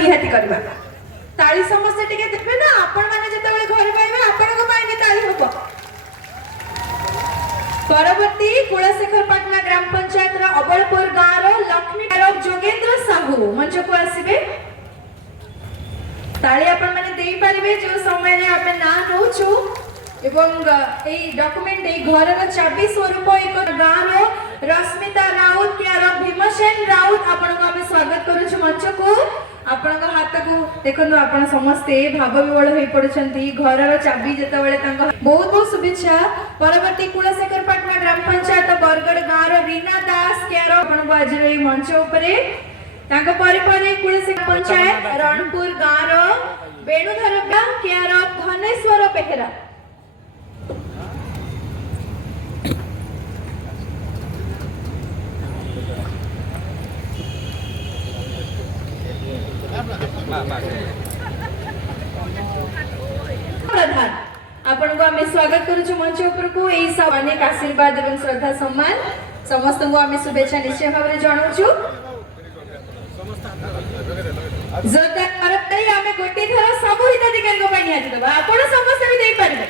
निहाती करबा ताली समस्त टिके देबे ना आपण माने जते बेले घर पाइबे आपण को पाइबे ताली होबो परवर्ती कुलशेखर पटना ग्राम पंचायत रा अबलपुर गाँव रो लक्ष्मी आरोप जोगेंद्र साहू मंच को आसीबे ताली आपण माने देई पारिबे जो समय रे आपण ना नोचू एवं ए डॉक्यूमेंट ए घर रो चाबी स्वरूप एक गाँव रो रश्मिता राउत के आरो भीमसेन राउत आपण को हम स्वागत करू छु मंच को आपण को हाथ को देखनु आपण समस्त भाव विवल होई पड़छंती घर रो चाबी जते बेले तंग बहुत बहुत शुभेच्छा परवर्ती कुलशेखर पटना ग्राम पंचायत बरगड़ गाँव रो रीना दास के आरो आपण को आज रे मंच ऊपरे तांको परिपरे कुलशेखर पंचायत रणपुर गाँव रो वेणुधर के आरो धनेश्वर बेहरा प्रधान आपण को हमें स्वागत करू छु मंच ऊपर को एई सब अनेक आशीर्वाद एवं श्रद्धा सम्मान समस्त को हमें शुभेच्छा निश्चय भाव रे जणाउ छु जोरदार करत हमें गोटी थरा सब हिताधिकारी को पानी हाथ देबा आपण समस्त भी देई पारबे